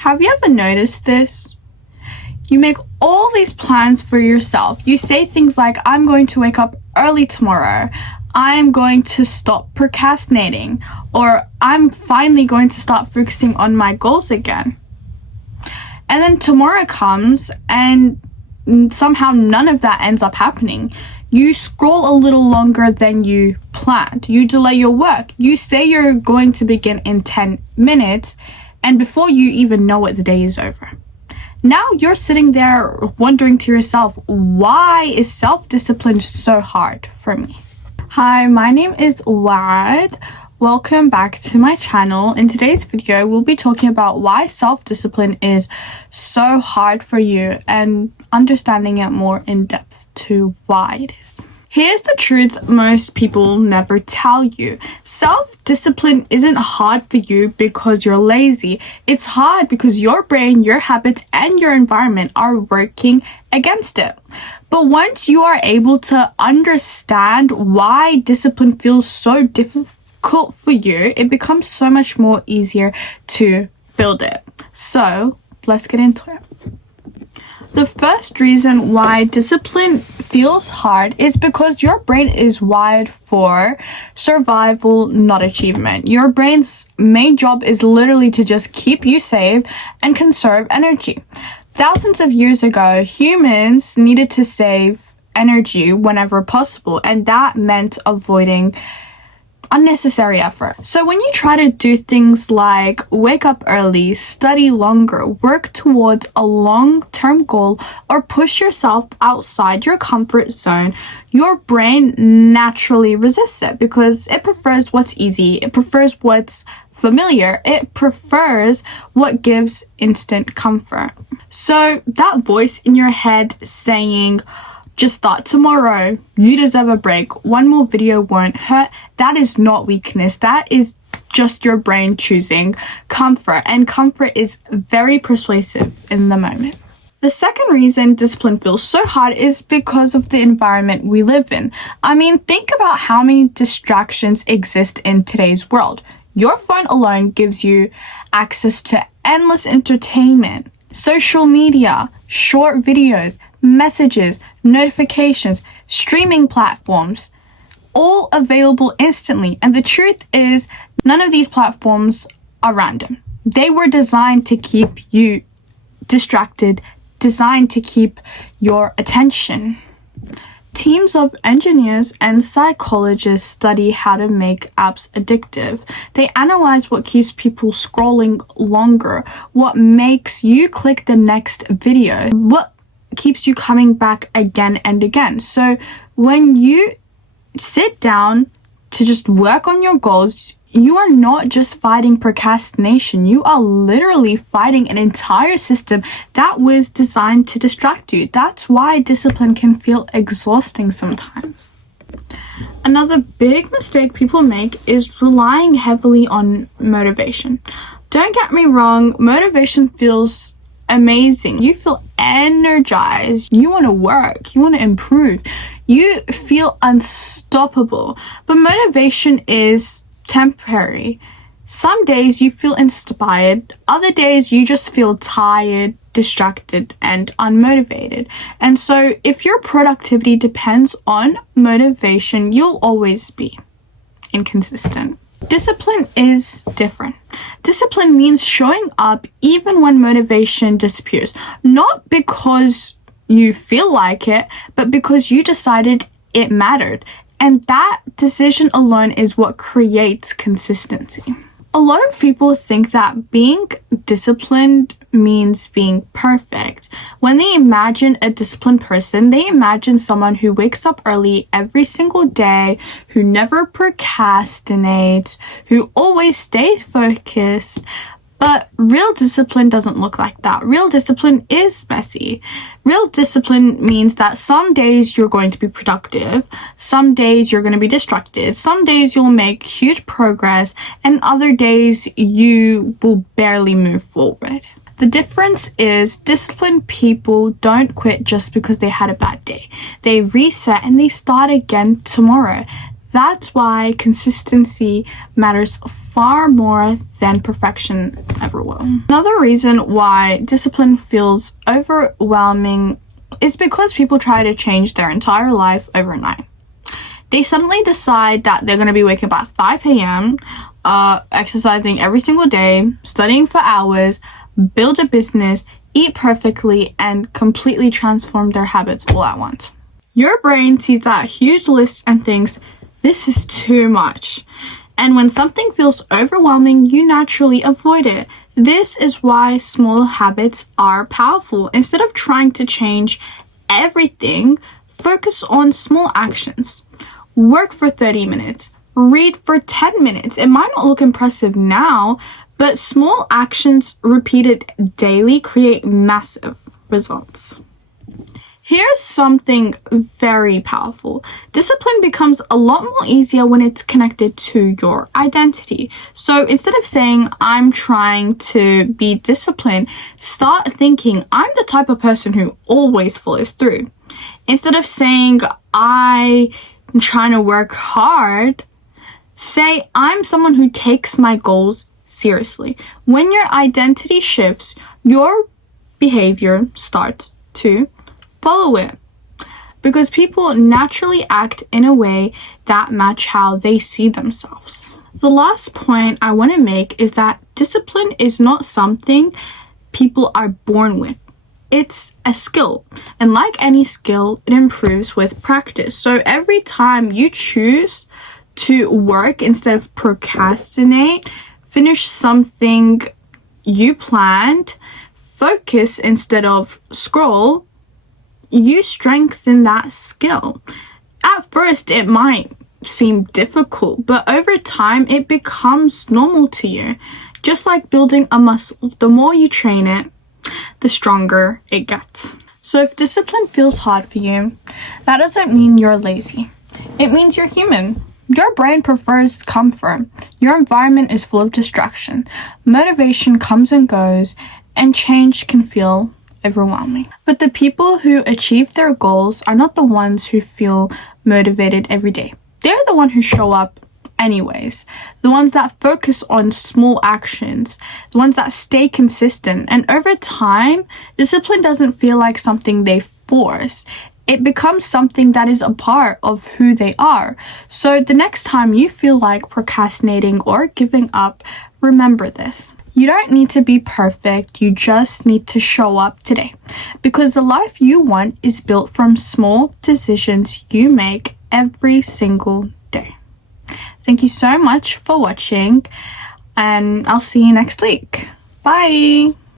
Have you ever noticed this? You make all these plans for yourself. You say things like, I'm going to wake up early tomorrow. I'm going to stop procrastinating. Or I'm finally going to start focusing on my goals again. And then tomorrow comes and somehow none of that ends up happening. You scroll a little longer than you planned. You delay your work. You say you're going to begin in 10 minutes. And before you even know it, the day is over. Now you're sitting there wondering to yourself, why is self-discipline so hard for me? Hi, my name is Wad. Welcome back to my channel. In today's video, we'll be talking about why self-discipline is so hard for you and understanding it more in depth to why it is. Here's the truth most people never tell you. Self-discipline isn't hard for you because you're lazy. It's hard because your brain, your habits, and your environment are working against it. But once you are able to understand why discipline feels so difficult for you, it becomes so much more easier to build it. So let's get into it. The first reason why discipline feels hard is because your brain is wired for survival, not achievement. Your brain's main job is literally to just keep you safe and conserve energy. Thousands of years ago, humans needed to save energy whenever possible, and that meant avoiding unnecessary effort. So when you try to do things like wake up early, study longer, work towards a long-term goal, or push yourself outside your comfort zone, your brain naturally resists it because it prefers what's easy, it prefers what's familiar, it prefers what gives instant comfort. So that voice in your head saying, just start tomorrow, you deserve a break, one more video won't hurt, that is not weakness. That is just your brain choosing comfort, and comfort is very persuasive in the moment. The second reason discipline feels so hard is because of the environment we live in. I mean, think about how many distractions exist in today's world. Your phone alone gives you access to endless entertainment, social media, short videos, messages, notifications, streaming platforms, all available instantly. And the truth is, none of these platforms are random. They were designed to keep you distracted, designed to keep your attention. Teams of engineers and psychologists study how to make apps addictive. They analyze what keeps people scrolling longer, what makes you click the next video, what keeps you coming back again and again. So when you sit down to just work on your goals, you are not just fighting procrastination. You are literally fighting an entire system that was designed to distract you. That's why discipline can feel exhausting sometimes. Another big mistake people make is relying heavily on motivation. Don't get me wrong, motivation feels amazing. You feel energized. You want to work. You want to improve. You feel unstoppable. But motivation is temporary. Some days you feel inspired. Other days you just feel tired, distracted, and unmotivated. And so if your productivity depends on motivation, you'll always be inconsistent. Discipline is different. Discipline means showing up even when motivation disappears. Not because you feel like it, but because you decided it mattered. And that decision alone is what creates consistency. A lot of people think that being disciplined means being perfect. When they imagine a disciplined person, they imagine someone who wakes up early every single day, who never procrastinates, who always stays focused. But real discipline doesn't look like that. Real discipline is messy. Real discipline means that some days you're going to be productive, some days you're going to be distracted, some days you'll make huge progress, and other days you will barely move forward. The difference is disciplined people don't quit just because they had a bad day. They reset and they start again tomorrow. That's why consistency matters far more than perfection ever will. Another reason why discipline feels overwhelming is because people try to change their entire life overnight. They suddenly decide that they're going to be waking up at 5 a.m., exercising every single day, studying for hours, build a business, eat perfectly, and completely transform their habits all at once. Your brain sees that huge list and thinks, this is too much. And when something feels overwhelming, you naturally avoid it. This is why small habits are powerful. Instead of trying to change everything, focus on small actions. Work for 30 minutes. Read for 10 minutes. It might not look impressive now, but small actions repeated daily create massive results. Here's something very powerful. Discipline becomes a lot more easier when it's connected to your identity. So instead of saying, I'm trying to be disciplined, start thinking, I'm the type of person who always follows through. Instead of saying, I'm trying to work hard, say, I'm someone who takes my goals seriously. When your identity shifts, your behavior starts to follow it, because people naturally act in a way that match how they see themselves. The last point I want to make is that discipline is not something people are born with. It's a skill, and like any skill, it improves with practice. So every time you choose to work instead of procrastinate, finish something you planned, focus instead of scroll, you strengthen that skill. At first, it might seem difficult, but over time, it becomes normal to you. Just like building a muscle, the more you train it, the stronger it gets. So if discipline feels hard for you, that doesn't mean you're lazy. It means you're human. Your brain prefers comfort. Your environment is full of distraction. Motivation comes and goes, and change can feel overwhelming. But the people who achieve their goals are not the ones who feel motivated every day. They're the ones who show up anyways. The ones that focus on small actions. The ones that stay consistent. And over time, discipline doesn't feel like something they force. It becomes something that is a part of who they are. So the next time you feel like procrastinating or giving up, remember this. You don't need to be perfect, you just need to show up today. Because the life you want is built from small decisions you make every single day. Thank you so much for watching, and I'll see you next week. Bye!